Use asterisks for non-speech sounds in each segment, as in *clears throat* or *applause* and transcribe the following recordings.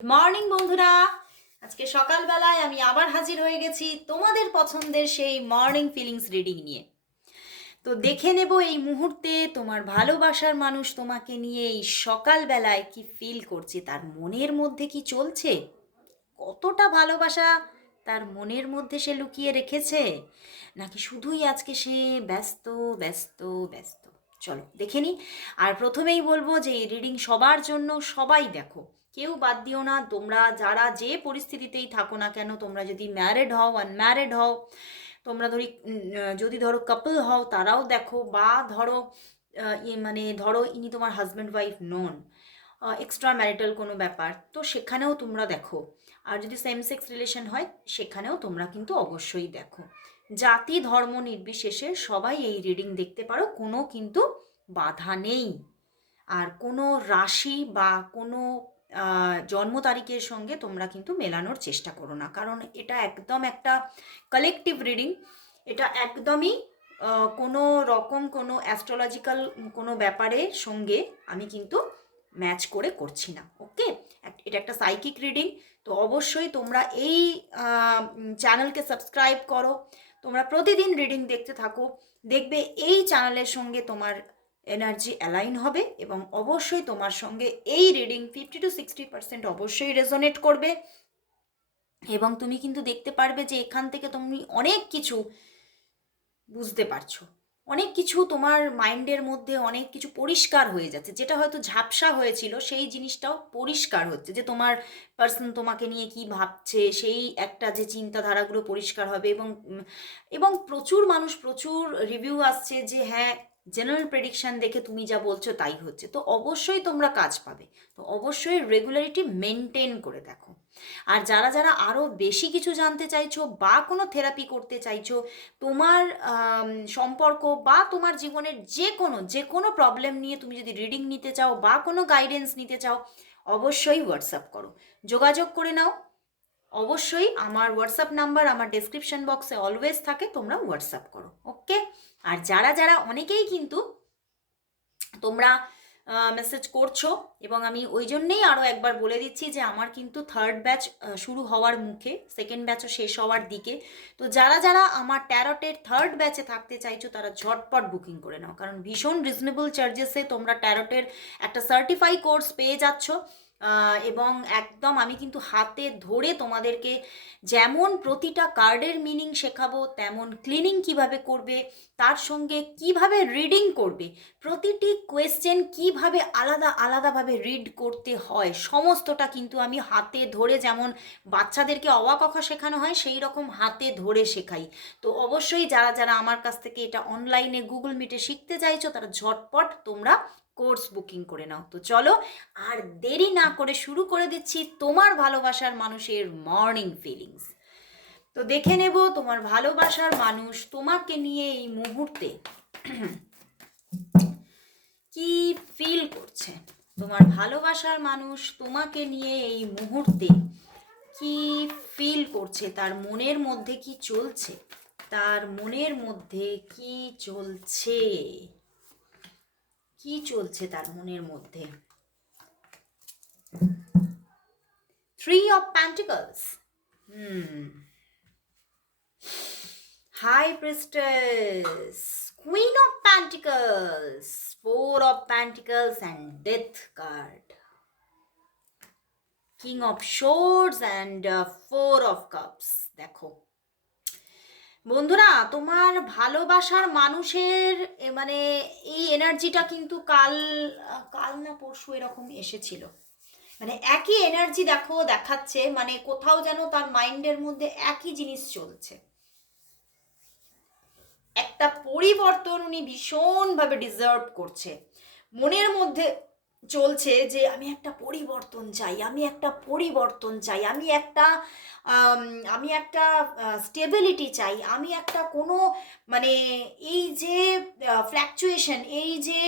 Morning বন্ধুরা। আজকে সকালবেলায় আমি আবার হাজির হয়ে গেছি তোমাদের পছন্দের সেই মর্নিং ফিলিংস রিডিং নিয়ে। তো দেখে নেব এই মুহূর্তে তোমার ভালোবাসার মানুষ তোমাকে নিয়ে এই সকালবেলায় কি ফিল করছে, তার মনের মধ্যে কি চলছে? কতটা ভালোবাসা তার মনের মধ্যে সে লুকিয়ে রেখেছে? নাকি শুধুই আজকে সে ব্যস্ত ব্যস্ত ব্যস্ত? চলো দেখে নিই। আর প্রথমেই বলব যে এই রিডিং সবার জন্য সবাই দেখো। কেউ বাদ দিও না, তোমরা যারা যে পরিস্থিতিতেই থাকো না কেন, তোমরা যদি ম্যারেড হও আনম্যারেড হও, তোমরা ধরি যদি ধরো কাপল হও, তারাও দেখো বা ধরো ইয়ে মানে ধরো ইনি তোমার হাজব্যান্ড ওয়াইফ নন এক্সট্রা ম্যারিটাল কোনো ব্যাপার, তো সেখানেও তোমরা দেখো। আর যদি সেম সেক্স রিলেশন হয়, সেখানেও তোমরা কিন্তু অবশ্যই দেখো। জাতি ধর্ম নির্বিশেষে সবাই এই রিডিং দেখতে পারো, কোনো কিন্তু বাধা নেই। আর কোনো রাশি বা কোনো জন্ম তারিখের সঙ্গে তোমরা কিন্তু মেলানোর চেষ্টা করো না। কারণ এটা একদম একটা কালেকটিভ রিডিং এটা একদমই কোনো রকম কোনো অ্যাস্ট্রোলজিক্যাল কোনো ব্যাপারের সঙ্গে আমি কিন্তু ম্যাচ করে করছি না ওকে এটা একটা সাইকিক রিডিং তো অবশ্যই তোমরা এই চ্যানেলকে সাবস্ক্রাইব করো। তোমরা প্রতিদিন রিডিং দেখতে থাকো, দেখবে এই চ্যানেলের সঙ্গে তোমার এনার্জি অ্যালাইন হবে এবং অবশ্যই তোমার সঙ্গে এই reading fifty two sixty percent অবশ্যই রেজোনেট করবে। এবং তুমি কিন্তু দেখতে পারবে যে এখান থেকে তুমি অনেক কিছু বুঝতে পারছ। অনেক কিছু তোমার মাইন্ডের মধ্যে অনেক কিছু পরিষ্কার হয়ে যাচ্ছে। যেটা হয়তো ঝাপসা হয়েছিল, সেই জিনিসটাও পরিষ্কার হচ্ছে যে তোমার পার্সন তোমাকে নিয়ে কি ভাবছে, সেই একটা যে চিন্তাধারাগুলো পরিষ্কার হবে এবং এবং প্রচুর মানুষ, প্রচুর রিভিউ আসছে যে হ্যাঁ জেনারেল প্রেডিকশন দেখে তুমি যা বলছো তাই হচ্ছে। তো অবশ্যই তোমরা কাজ পাবে। তো অবশ্যই রেগুলারিটি মেনটেন করে দেখো। আর যারা যারা আরও বেশি কিছু জানতে চাইছো বা কোনো থেরাপি করতে চাইছো, তোমার সম্পর্ক বা তোমার জীবনের যে কোনো যে কোনো প্রবলেম নিয়ে তুমি যদি রিডিং নিতে চাও বা কোনো গাইডেন্স নিতে চাও, অবশ্যই হোয়াটসঅ্যাপ করো। যোগাযোগ করে নাও। অবশ্যই আমার হোয়াটসঅ্যাপ নাম্বার আমার ডেসক্রিপশন বক্সে অলওয়েজ থাকে, তোমরা হোয়াটসঅ্যাপ করো ওকে আর যারা যারা অনেকেই কিন্তু তোমরা মেসেজ করছ এবং আমি ওই জন্যেই আরও একবার বলে দিচ্ছি যে আমার কিন্তু থার্ড ব্যাচ শুরু হওয়ার মুখে সেকেন্ড ব্যাচও শেষ হওয়ার দিকে। তো যারা যারা আমার ট্যারটের থার্ড ব্যাচে থাকতে চাইছো, তারা ঝটপট বুকিং করে নাও, কারণ ভীষণ রিজনেবল চার্জেসে তোমরা ট্যারটের একটা সার্টিফাই কোর্স পেয়ে যাচ্ছ। এবং একদম আমি কিন্তু হাতে ধরে তোমাদেরকে যেমন প্রতিটা কার্ডের মিনিং শেখাবো, তেমন ক্লিনিং কীভাবে করবে, তার সঙ্গে কীভাবে রিডিং করবে, প্রতিটি কোয়েশ্চেন কীভাবে আলাদা আলাদাভাবে রিড করতে হয়, সমস্তটা কিন্তু আমি হাতে ধরে যেমন বাচ্চাদেরকে অওয়া কথা শেখানো হয়, সেই রকম হাতে ধরে শেখাই। তো অবশ্যই যারা যারা আমার কাছ থেকে এটা অনলাইনে গুগল মিটে শিখতে চাইছো, তারা ঝটপট তোমরা কোর্স বুকিং করে নাও। তো চলো, আর দেরি না করে শুরু করে দিচ্ছি তোমার ভালোবাসার মানুষের মর্নিং ফিলিংস তো দেখে নেব তোমার ভালোবাসার মানুষ তোমাকে নিয়ে এই মুহূর্তে *clears throat* কি ফিল করছে? তোমার ভালোবাসার মানুষ তোমাকে নিয়ে এই মুহূর্তে কি ফিল করছে? তার মনের মধ্যে কি চলছে? তার মনের মধ্যে কি চলছে? কি চলছে তার মনের মধ্যে? Three of pentacles hmm high priestess queen of pentacles four of pentacles and death card king of swords and four of cups দেখো বন্ধুরা, তোমার ভালোবাসার মানুষের মানে এই এনার্জিটা কিন্তু কাল কাল না পরশু এরকম এসেছিল। মানে একই এনার্জি দেখো দেখাচ্ছে মানে কোথাও যেন তার মাইন্ডের মধ্যে একই জিনিস চলছে। একটা পরিবর্তন উনি ভীষণভাবে ডিজার্ভ করছে। মনের মধ্যে চলছে যে আমি একটা পরিবর্তন চাই, আমি একটা পরিবর্তন চাই, আমি একটা আমি একটা স্টেবিলিটি চাই, আমি একটা কোনো মানে এই যে ফ্ল্যাকচুয়েশন এই যে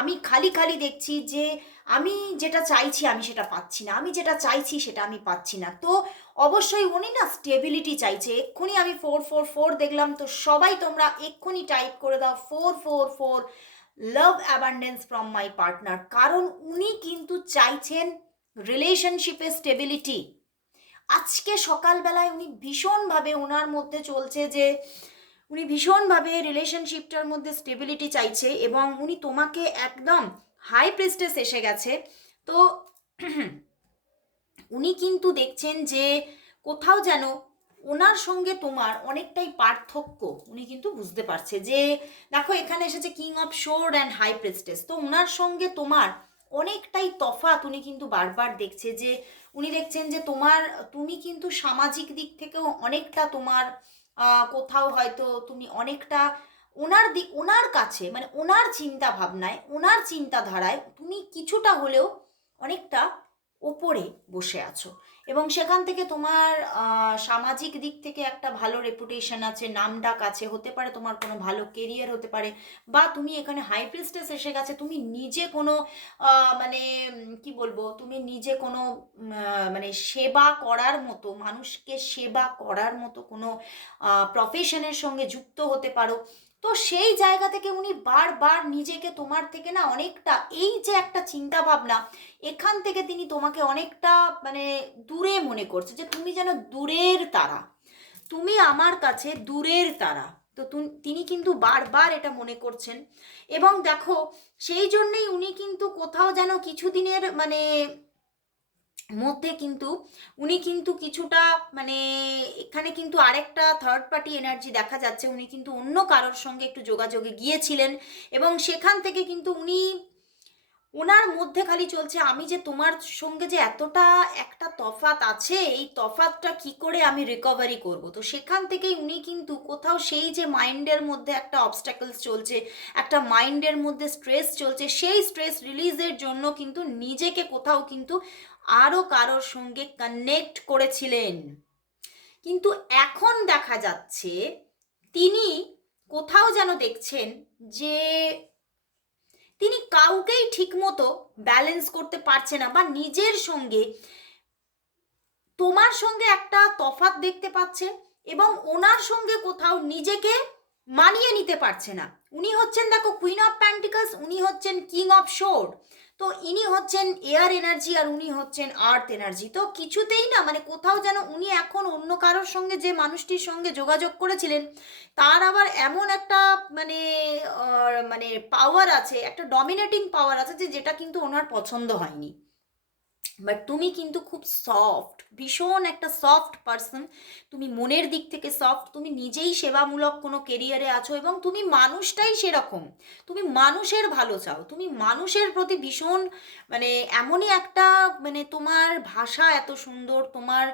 আমি খালি খালি দেখছি যে আমি যেটা চাইছি আমি সেটা পাচ্ছি না, আমি যেটা চাইছি সেটা আমি পাচ্ছি না। তো অবশ্যই উনি না স্টেবিলিটি চাইছে, এক্ষুনি আমি ফোর ফোর ফোর দেখলাম, তো সবাই তোমরা এক্ষুনি টাইপ করে দাও four four four love abundance from my partner কারণ উনি কিন্তু চাইছেন রিলেশনশিপে স্টেবিলিটি আজকে সকালবেলায় উনি ভীষণভাবে ওনার মধ্যে চলছে যে উনি ভীষণভাবে রিলেশনশিপটার মধ্যে স্টেবিলিটি চাইছে এবং উনি তোমাকে একদম হাই প্রেস্টেস এসে গেছে। তো উনি কিন্তু দেখছেন যে কোথাও যেন ওনার সঙ্গে তোমার অনেকটাই পার্থক্য, উনি কিন্তু বুঝতে পারছে যে, দেখো এখানে এসেছে king of swords and high priestess তো ওনার সঙ্গে তোমার অনেকটাই তফাৎ উনি কিন্তু বারবার দেখছে যে, উনি দেখছেন যে তোমার, তুমি কিন্তু সামাজিক দিক থেকেও অনেকটা তোমার কোথাও হয়তো তুমি অনেকটা ওনার দিক ওনার কাছে মানে ওনার চিন্তা ভাবনায়, ওনার চিন্তাধারায় তুমি কিছুটা হলেও অনেকটা ওপরে বসে আছো। এবং সেখান থেকে তোমার সামাজিক দিক থেকে একটা ভালো রেপুটেশন আছে নামডাক আছে, হতে পারে তোমার কোনো ভালো কেরিয়ার হতে পারে, বা তুমি এখানে হাই প্রিস্টেস এসে গেছে, তুমি নিজে কোনো মানে কি বলব, তুমি নিজে কোনো মানে সেবা করার মতো, মানুষকে সেবা করার মতো কোনো প্রফেশনের সঙ্গে যুক্ত হতে পারো। তো সেই জায়গা থেকে উনি বারবার নিজেকে তোমার থেকে না অনেকটা, এই যে একটা চিন্তা ভাবনা এখান থেকে তিনি তোমাকে অনেকটা মানে দূরে মনে করছে যে তুমি যেন দূরের তারা। তুমি আমার কাছে দূরের তারা। তো তুন- কিন্তু বারবার এটা মনে করছেন। এবং দেখো, সেই জন্যেই উনি কিন্তু কোথাও যেন কিছুদিনের মানে মধ্যে কিন্তু উনি কিন্তু কিছুটা মানে এখানে কিন্তু আরেকটা থার্ড পার্টি এনার্জি দেখা যাচ্ছে। উনি কিন্তু অন্য কারোর সঙ্গে একটু যোগাযোগে গিয়েছিলেন এবং সেখান থেকে কিন্তু উনি ওনার মধ্যে খালি চলছে, আমি যে তোমার সঙ্গে যে এতটা একটা তফাত আছে, এই তফাতটা কি করে আমি রিকভারি করব? তো সেখান থেকেই উনি কিন্তু কোথাও সেই যে মাইন্ডের মধ্যে একটা অবস্ট্যাকলস চলছে, একটা মাইন্ডের মধ্যে স্ট্রেস চলছে, সেই স্ট্রেস রিলিজের জন্য কিন্তু নিজেকে কোথাও কিন্তু আরও কারোর সঙ্গে কানেক্ট করেছিলেন। কিন্তু এখন দেখা যাচ্ছে তিনি কোথাও যেন দেখছেন যে তিনি কাউকেই ঠিকমতো ব্যালেন্স করতে পারছে না বা নিজের সঙ্গে তোমার সঙ্গে একটা তফাত দেখতে পাচ্ছে এবং ওনার সঙ্গে কোথাও নিজেকে মানিয়ে নিতে পারছে না। উনি হচ্ছেন, দেখো কুইন অফ প্যান্টিকাস উনি হচ্ছেন কিং অফ শোর তো ইনি হচ্ছেন এয়ার এনার্জি আর উনি হচ্ছেন আর্থ এনার্জি তো কিছুতেই না মানে কোথাও যেন উনি এখন অন্য কারোর সঙ্গে যে মানুষটির সঙ্গে যোগাযোগ করেছিলেন, তার আবার এমন একটা মানে মানে পাওয়ার আছে, একটা ডমিনেটিং পাওয়ার আছে যে যেটা কিন্তু ওনার পছন্দ হয়নি। বাট তুমি কিন্তু খুব সফট ভীষণ একটা সফট পার্সন তুমি মনের দিক থেকে সফট তুমি নিজেই সেবামূলক কোনো কেরিয়ারে আছো এবং তুমি মানুষটাই সেরকম। তুমি মানুষের ভালো চাও, তুমি মানুষের প্রতি ভীষণ মানে এমনই একটা মানে তোমার ভাষা এত সুন্দর, তোমার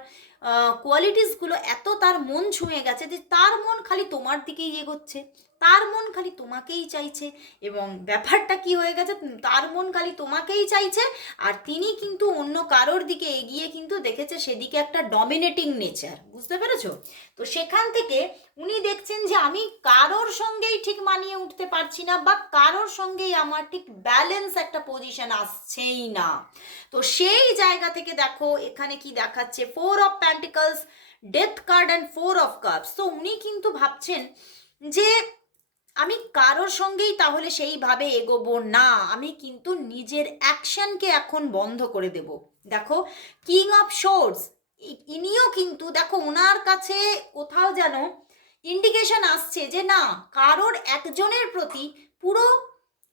কোয়ালিটিসগুলো এত তার মন ছুঁয়ে গেছে যে তার মন খালি তোমার দিকেই এগোচ্ছে। তার মন খালি তোমাকেই চাইছে। এবং ব্যাপারটা কি হয়ে গেছে? তার মন খালি তোমাকেই চাইছে। আর তিনি কিন্তু অন্য কারোর দিকে এগিয়ে কিন্তু দেখেছে সেদিকে একটা ডমিনেটিং নেচার বুঝতে পেরেছ? তো সেখান থেকে উনি দেখছেন যে আমি কারোর সঙ্গেই ঠিক মানিয়ে উঠতে পারছি না বা কারোর সঙ্গেই আমার ঠিক ব্যালেন্স একটা পজিশন আসছেই না। তো সেই জায়গা থেকে দেখো, এখানে কি দেখাচ্ছে? Four of pentacles death card and four of cups তো উনি কিন্তু ভাবছেন যে আমি কারোর সঙ্গেই তাহলে সেইভাবে এগোবো না। আমি কিন্তু নিজের অ্যাকশনকে এখন বন্ধ করে দেব। দেখো কিং অফ শোর্স ইনিও কিন্তু, দেখো ওনার কাছে কোথাও যেন ইন্ডিকেশন আসছে যে না, কারোর একজনের প্রতি পুরো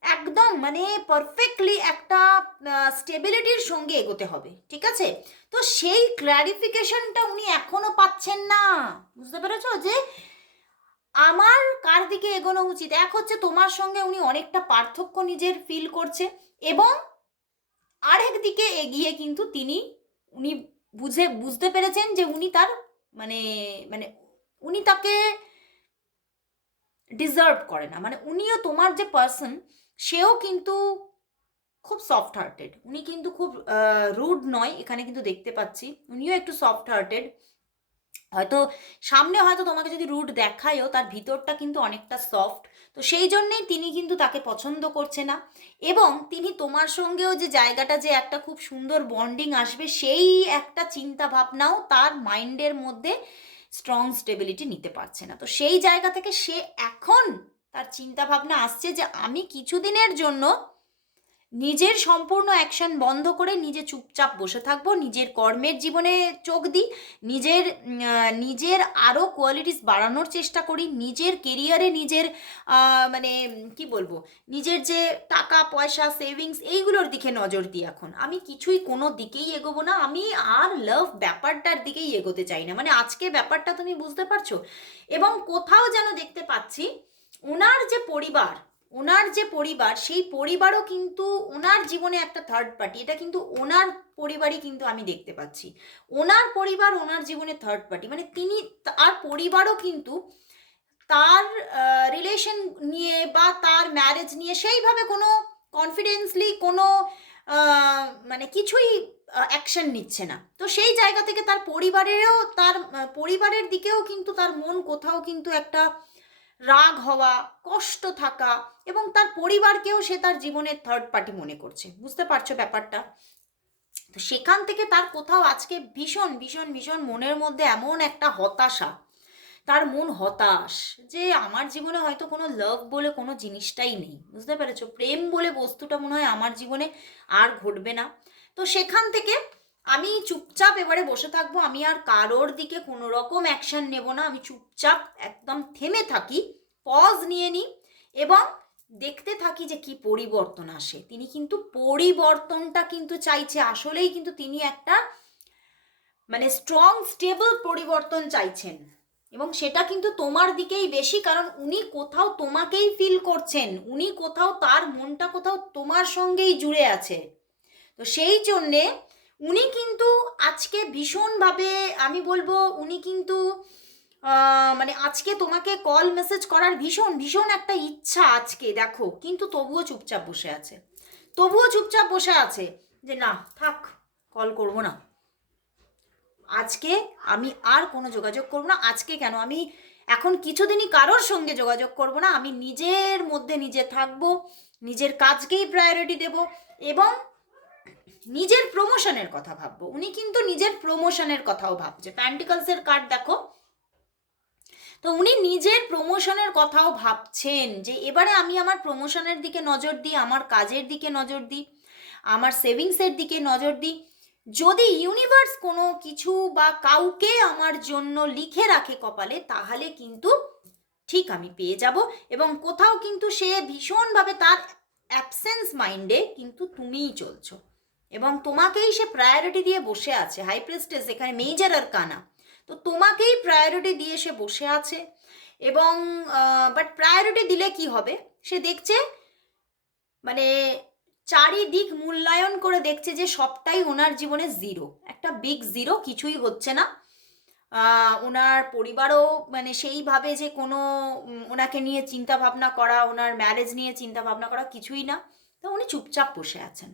একদম মানে পারফেক্টলি একটা স্টেবিলিটির সঙ্গে এগোতে হবে, ঠিক আছে? তো সেই ক্ল্যারিফিকেশনটা উনি এখনও পাচ্ছেন না। বুঝতে পেরেছ? যে আমার কার দিকে এগোনো উচিত? এক হচ্ছে তোমার সঙ্গে উনি অনেকটা পার্থক্য নিজের ফিল করছে এবং আরেক দিকে এগিয়ে কিন্তু তিনি উনি বুঝে, বুঝতে পেরেছেন যে উনি তার মানে মানে উনি তাকে ডিজার্ভ করে না। মানে উনিও তোমার যে পার্সন সেও কিন্তু খুব সফট হার্টেড উনি কিন্তু খুব রুড নয়, এখানে কিন্তু দেখতে পাচ্ছি। উনিও একটু সফট হার্টেড হয়তো সামনে হয়তো তোমাকে যদি রুট দেখায়ও তার ভিতরটা কিন্তু অনেকটা সফট তো সেই জন্যেই তিনি কিন্তু তাকে পছন্দ করছে না। এবং তিনি তোমার সঙ্গেও যে জায়গাটা যে একটা খুব সুন্দর বন্ডিং আসবে, সেই একটা চিন্তা ভাবনাও তার মাইন্ডের মধ্যে স্ট্রং স্টেবিলিটি নিতে পারছে না। তো সেই জায়গা থেকে সে এখন তার চিন্তা ভাবনা আসছে যে আমি কিছুদিনের জন্য নিজের সম্পূর্ণ অ্যাকশন বন্ধ করে নিজে চুপচাপ বসে থাকব, নিজের কর্মের জীবনে চোখ দিই, নিজের নিজের আরও কোয়ালিটিস বাড়ানোর চেষ্টা করি, নিজের কেরিয়ারে নিজের মানে কি বলব, নিজের যে টাকা, পয়সা সেভিংস এইগুলোর দিকে নজর দিই এখন। আমি কিছুই কোনো দিকেই এগোবো না, আমি আর লাভ ব্যাপারটার দিকেই এগোতে চাই না। মানে আজকে ব্যাপারটা তুমি বুঝতে পারছ? এবং কোথাও যেন দেখতে পাচ্ছি ওনার যে পরিবার ওনার যে পরিবার, সেই পরিবারও কিন্তু ওনার জীবনে একটা থার্ড পার্টি এটা কিন্তু ওনার পরিবারই কিন্তু আমি দেখতে পাচ্ছি। ওনার পরিবার ওনার জীবনে থার্ড পার্টি মানে তিনি তার পরিবারও কিন্তু তার রিলেশন নিয়ে বা তার ম্যারেজ নিয়ে সেইভাবে কোনো কনফিডেন্সলি কোনো মানে কিছুই অ্যাকশন নিচ্ছে না। তো সেই জায়গা থেকে তার পরিবারেরও তার পরিবারের দিকেও কিন্তু তার মন কোথাও কিন্তু একটা রাগ হওয়া, কষ্ট থাকা এবং তার পরিবারকেও সে তার জীবনের থার্ড পার্টি মনে করছে। বুঝতে পারছ ব্যাপারটা? তো সেখান থেকে তার কোথাও আজকে ভীষণ ভীষণ ভীষণ মনের মধ্যে এমন একটা হতাশা। তার মন হতাশ যে আমার জীবনে হয়তো কোনো লাভ বলে কোনো জিনিসটাই নেই। বুঝতে পেরেছ? প্রেম বলে বস্তুটা মনে হয় আমার জীবনে আর ঘটবে না। তো সেখান থেকে আমি চুপচাপ এবারে বসে থাকব। আমি আর কারোর দিকে কোনো রকম অ্যাকশন নেব না। আমি চুপচাপ একদম থেমে থাকি। পজ নিয়ে নিই এবং দেখতে থাকি যে কি পরিবর্তন আসে। তিনি কিন্তু পরিবর্তনটা কিন্তু চাইছে, আসলেই কিন্তু তিনি একটা মানে স্ট্রং স্টেবল পরিবর্তন চাইছেন। এবং সেটা কিন্তু তোমার দিকেই বেশি, কারণ উনি কোথাও তোমাকেই ফিল করছেন, উনি কোথাও তার মনটা কোথাও তোমার সঙ্গেই জুড়ে আছে। তো সেই জন্যে উনি কিন্তু আজকে ভীষণভাবে, আমি বলব, উনি কিন্তু মানে আজকে তোমাকে কল মেসেজ করার ভীষণ ভীষণ একটা ইচ্ছা আজকে, দেখো। কিন্তু তবুও চুপচাপ বসে আছে। তবুও চুপচাপ বসে আছে যে না, থাক কল করব না। আজকে আমি আর কোনো যোগাযোগ করব না। আজকে কেন? আমি এখন কিছুদিনই কারোর সঙ্গে যোগাযোগ করব না। আমি নিজের মধ্যে নিজে থাকব, নিজের কাজকেই প্রায়োরিটি দেব এবং নিজের প্রমোশনের কথা ভাববো। উনি কিন্তু নিজের প্রমোশনের কথাও ভাবছে। প্যান্টিকলসের কার্ড দেখো। তো উনি নিজের প্রমোশনের কথাও ভাবছেন যে, এবারে আমি আমার প্রমোশনের দিকে নজর দিই, আমার কাজের দিকে নজর দিই, আমার সেভিংসের দিকে নজর দিই। যদি ইউনিভার্স কোনো কিছু বা কাউকে আমার জন্য লিখে রাখে কপালে, তাহলে কিন্তু ঠিক আমি পেয়ে যাব এবং কোথাও কিন্তু সে ভীষণভাবে তার অ্যাবসেন্স মাইন্ডে কিন্তু তুমিই চলছো এবং তোমাকেই সে প্রায়োরিটি দিয়ে বসে আছে। হাই প্রেস্টেস এখানে মেজর আর কানা। তো তোমাকেই প্রায়োরিটি দিয়ে সে বসে আছে এবং বাট প্রায়োরিটি দিলে কি হবে? সে দেখছে মানে চারিদিক মূল্যায়ন করে দেখছে যে সবটাই ওনার জীবনে জিরো একটা বিগ জিরো কিছুই হচ্ছে না। ওনার পরিবারও মানে সেইভাবে যে কোনো ওনাকে নিয়ে চিন্তা ভাবনা করা, ওনার ম্যারেজ নিয়ে চিন্তা ভাবনা করা কিছুই না। তো উনি চুপচাপ বসে আছেন।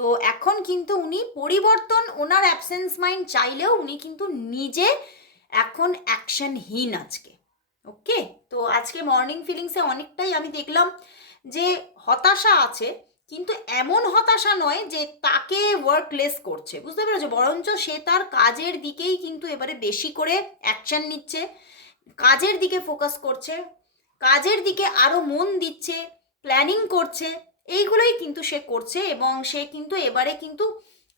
তো এখন কিন্তু উনি পরিবর্তন, ওনার অ্যাবসেন্স মাইন্ড চাইলেও উনি কিন্তু নিজে এখন অ্যাকশনহীন আজকে। ওকে? তো আজকে মর্নিং ফিলিংসে অনেকটাই আমি দেখলাম যে হতাশা আছে, কিন্তু এমন হতাশা নয় যে তাকে ওয়ার্কলেস করছে। বুঝতে পেরেছ? বরঞ্চ সে তার কাজের দিকেই কিন্তু এবারে বেশি করে অ্যাকশন নিচ্ছে, কাজের দিকে ফোকাস করছে, কাজের দিকে আরও মন দিচ্ছে প্ল্যানিং করছে। এইগুলোই কিন্তু সে করছে এবং সে কিন্তু এবারে কিন্তু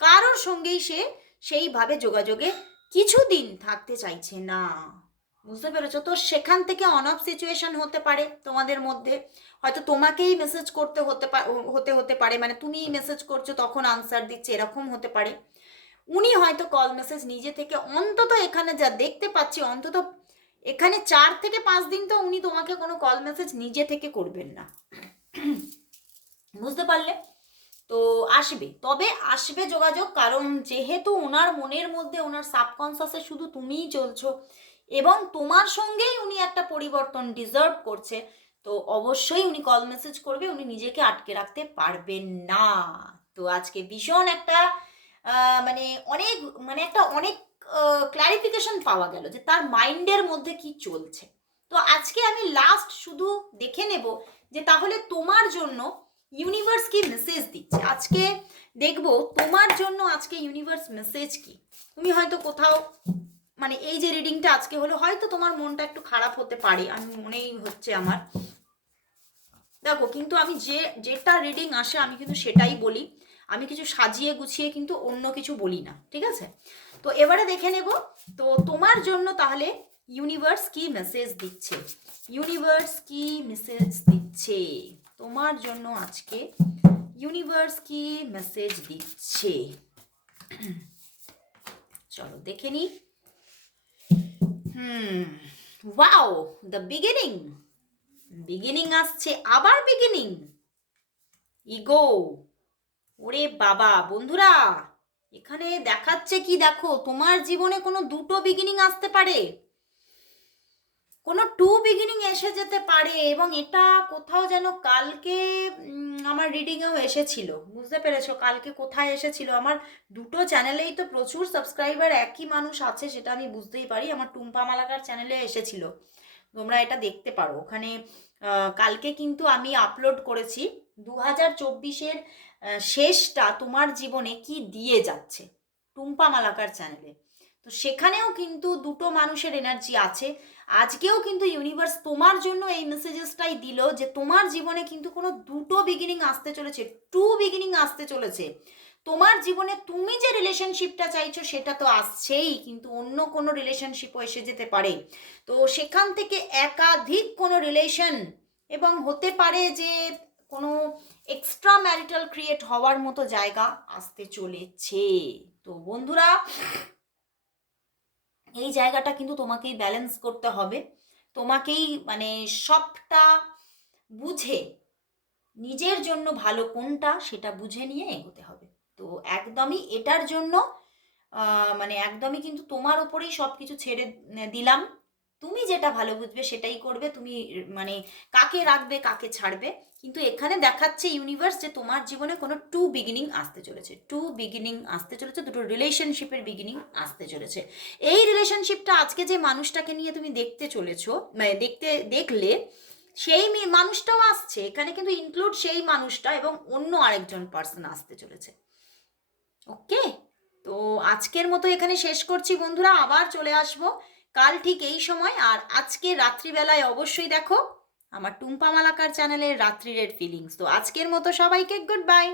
কারোর সঙ্গেই সে সেইভাবে যোগাযোগে কিছুদিন থাকতে চাইছে না। বুঝতে পেরেছ? তো সেখান থেকে অন অফ সিচুয়েশন হতে পারে তোমাদের মধ্যে। হয়তো তোমাকেই মেসেজ করতে হতে হতে হতে পারে। মানে তুমি মেসেজ করছ, তখন আনসার দিচ্ছে, এরকম হতে পারে। উনি হয়তো কল মেসেজ নিজে থেকে অন্তত এখানে যা দেখতে পাচ্ছি, অন্তত এখানে চার থেকে পাঁচ দিন তো উনি তোমাকে কোনো কল মেসেজ নিজে থেকে করবেন না। বুঝতে পারলে? তো আসবে। তবে আসবে যোগাযোগ, কারণ যেহেতু ওনার মনের মধ্যে ওনার সাবকনসাসে শুধু তুমিই চলছো এবং তোমার সঙ্গেই উনি একটা পরিবর্তন ডিজার্ভ করছে, তো অবশ্যই উনি কল মেসেজ করবে, উনি নিজেকে আটকে রাখতে পারবেন না। তো আজকে ভীষণ একটা মানে অনেক মানে একটা অনেক ক্ল্যারিফিকেশন পাওয়া গেল যে তার মাইন্ডের মধ্যে কি চলছে। তো আজকে আমি লাস্ট শুধু দেখে নেব যে তাহলে তোমার জন্য ইউনিভার্স কি মেসেজ দিচ্ছে? আজকে দেখব তোমার জন্য আজকে ইউনিভার্স মেসেজ কি? তুমি হয়তো কোথাও মানে এই যে রিডিংটা আজকে হলো, হয়তো তোমার মনটা একটু খারাপ হতে পারে, আমি মনেই হচ্ছে আমার। দেখো, কিন্তু আমি যে, যেটা রিডিং আসে, আমি কিন্তু সেটাই বলি। আমি কিছু সাজিয়ে গুছিয়ে কিন্তু অন্য কিছু বলি না, ঠিক আছে? তো এবারে দেখে নেব, তো তোমার জন্য তাহলে ইউনিভার্স কি মেসেজ দিচ্ছে? ইউনিভার্স কি মেসেজ দিচ্ছে? তোমার জন্য আজকে ইউনিভার্স কি মেসেজ দিচ্ছে? চলো দেখে নি। Hmm wow the beginning beginning আসছে, আবার বিগিনিং ইগো ওরে বাবা, বন্ধুরা, এখানে দেখাচ্ছে কি দেখো, তোমার জীবনে কোনো দুটো বিগিনিং আসতে পারে। কোনো টু বিগিনিং এসে যেতে পারে এবং এটা কোথাও যেন কালকে আমার রিডিংয়েও এসেছিল। বুঝতে পেরেছ? কালকে কোথায় এসেছিল? আমার দুটো চ্যানেলেই তো প্রচুর সাবস্ক্রাইবার একই মানুষ আছে, সেটা আমি বুঝতেই পারি। আমার টুম্পা মালাকার চ্যানেলে এসেছিল। তোমরা এটা দেখতে পারো। ওখানে কালকে কিন্তু আমি আপলোড করেছি। দু হাজার চব্বিশের শেষটা তোমার জীবনে কি দিয়ে যাচ্ছে? টুম্পা মালাকার চ্যানেলে তো সেখানেও কিন্তু দুটো মানুষের এনার্জি আছে। আজকেও কিন্তু ইউনিভার্স তোমার জন্য এই মেসেজেসটাই দিল যে তোমার জীবনে কিন্তু কোনো দুটো বিগিনিং আসতে চলেছে টু বিগিনিং আসতে চলেছে। তোমার জীবনে তুমি যে রিলেশনশিপটা চাইছো সেটা তো আসছেই, কিন্তু অন্য কোনো রিলেশনশিপও এসে যেতে পারে। তো সেখান থেকে একাধিক কোনো রিলেশন এবং হতে পারে যে কোনো এক্সট্রা ম্যারিটাল ক্রিয়েট হওয়ার মতো জায়গা আসতে চলেছে। তো বন্ধুরা এই জায়গাটা কিন্তু তোমাকেই ব্যালেন্স করতে হবে। তোমাকেই মানে সবটা বুঝে, নিজের জন্য ভালো কোনটা সেটা বুঝে নিয়ে এগোতে হবে। তো একদমই এটার জন্য মানে একদমই কিন্তু তোমার ওপরেই সব কিছু ছেড়ে দিলাম। তুমি যেটা ভালো বুঝবে সেটাই করবে, তুমি মানে কাকে রাখবে, কাকে ছাড়বে। কিন্তু এখানে দেখাচ্ছে ইউনিভার্স যে তোমার জীবনে কোনো টু বিগিনিং আসতে চলেছে। টু বিগিনিং আসতে চলেছে, দুটো রিলেশনশিপের বিগিনিং আসতে চলেছে। এই রিলেশনশিপটা আজকে যে মানুষটাকে নিয়ে তুমি দেখতে চলেছো মানে দেখতে দেখলে, সেই মানুষটাও আসছে। এখানে কিন্তু ইনক্লুড সেই মানুষটা এবং অন্য আরেকজন পার্সন আসতে চলেছে। ওকে? তো আজকের মতো এখানে শেষ করছি বন্ধুরা, আবার চলে আসব। কাল ঠিক এই সময়, আর আজকে রাত্রিবেলায় অবশ্যই দেখো। আমার টুম্পা মালাকার চ্যানেলের রাত্রিরের ফিলিংস তো আজকের মতো সবাইকে গুড বাই